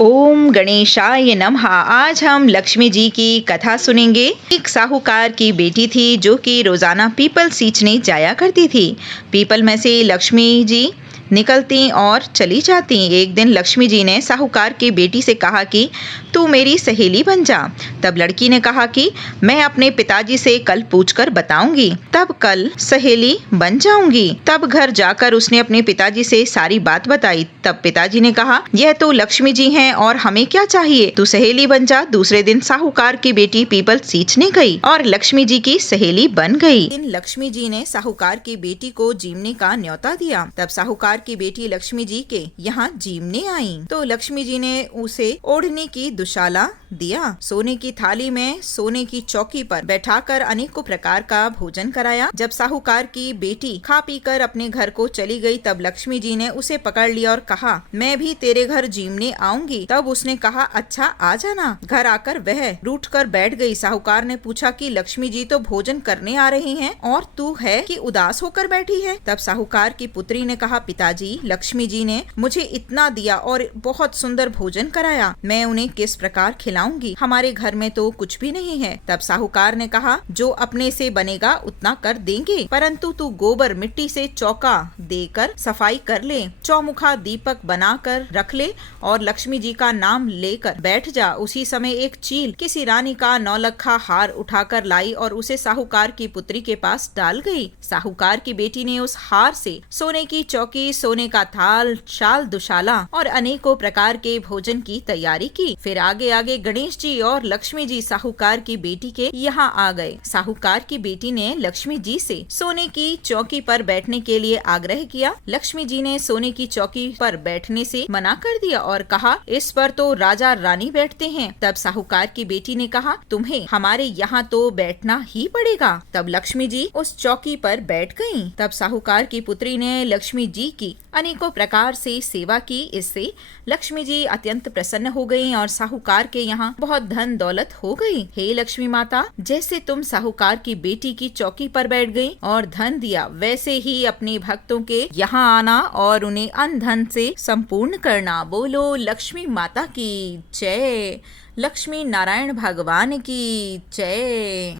ओम गणेशाय नमः। आज हम लक्ष्मी जी की कथा सुनेंगे। एक साहूकार की बेटी थी जो कि रोजाना पीपल सींचने जाया करती थी। पीपल में से लक्ष्मी जी निकलती और चली जाती। एक दिन लक्ष्मी जी ने साहूकार की बेटी से कहा कि तू मेरी सहेली बन जा। तब लड़की ने कहा कि मैं अपने पिताजी से कल पूछकर बताऊंगी, तब कल सहेली बन जाऊंगी। तब घर जाकर उसने अपने पिताजी से सारी बात बताई। तब पिताजी ने कहा, यह तो लक्ष्मी जी हैं और हमें क्या चाहिए, तू सहेली बन जा। दूसरे दिन साहूकार की बेटी पीपल सींचने गई और लक्ष्मी जी की सहेली बन गई। दिन लक्ष्मी जी ने साहूकार की बेटी को जीमने का न्योता दिया। तब साहूकार की बेटी लक्ष्मी जी के यहाँ जीमने आई तो लक्ष्मी जी ने उसे ओढ़ने की दुशाला दिया। सोने की थाली में सोने की चौकी पर बैठाकर अनेकों प्रकार का भोजन कराया। जब साहूकार की बेटी खा पी कर अपने घर को चली गई तब लक्ष्मी जी ने उसे पकड़ लिया और कहा, मैं भी तेरे घर जीमने आऊंगी। तब उसने कहा, अच्छा आ जाना। घर आकर वह रूठ कर बैठ गई। साहूकार ने पूछा कि लक्ष्मी जी तो भोजन करने आ रही हैं और तू है कि उदास होकर बैठी है। तब साहूकार की पुत्री ने कहा, पिताजी, लक्ष्मी जी ने मुझे इतना दिया और बहुत सुंदर भोजन कराया, मैं उन्हें किस प्रकार खिलाऊंगी? हमारे घर में तो कुछ भी नहीं है। तब साहूकार ने कहा, जो अपने से बनेगा उतना कर देंगे, परंतु तू गोबर मिट्टी से चौका देकर सफाई कर ले, चौमुखा दीपक बनाकर रख ले और लक्ष्मी जी का नाम लेकर बैठ जा। उसी समय एक चील किसी रानी का नौलखा हार उठाकर लाई और उसे साहूकार की पुत्री के पास डाल गई। साहूकार की बेटी ने उस हार से सोने की चौकी, सोने का थाल, शाल, दुशाला और अनेकों प्रकार के भोजन की तैयारी की। फिर आगे आगे गणेश जी और लक्ष्मी जी साहूकार की बेटी के यहाँ आ गए। साहूकार की बेटी ने लक्ष्मी जी से सोने की चौकी पर बैठने के लिए आग्रह किया। लक्ष्मी जी ने सोने की चौकी पर बैठने से मना कर दिया और कहा, इस पर तो राजा रानी बैठते हैं। तब साहूकार की बेटी ने कहा, तुम्हें हमारे यहाँ तो बैठना ही पड़ेगा। तब लक्ष्मी जी उस चौकी पर बैठ गयी। तब साहूकार की पुत्री ने लक्ष्मी जी की अनेकों प्रकार से सेवा की। इससे लक्ष्मी जी अत्यंत प्रसन्न हो गयी और साहूकार के यहाँ बहुत धन दौलत हो गई। हे लक्ष्मी माता, जैसे तुम साहूकार की बेटी की चौकी पर बैठ गयी और धन दिया, वैसे ही अपने भक्तों के यहाँ आना और उन्हें अन्न धन से संपूर्ण करना। बोलो लक्ष्मी माता की जय। लक्ष्मी नारायण भगवान की जय।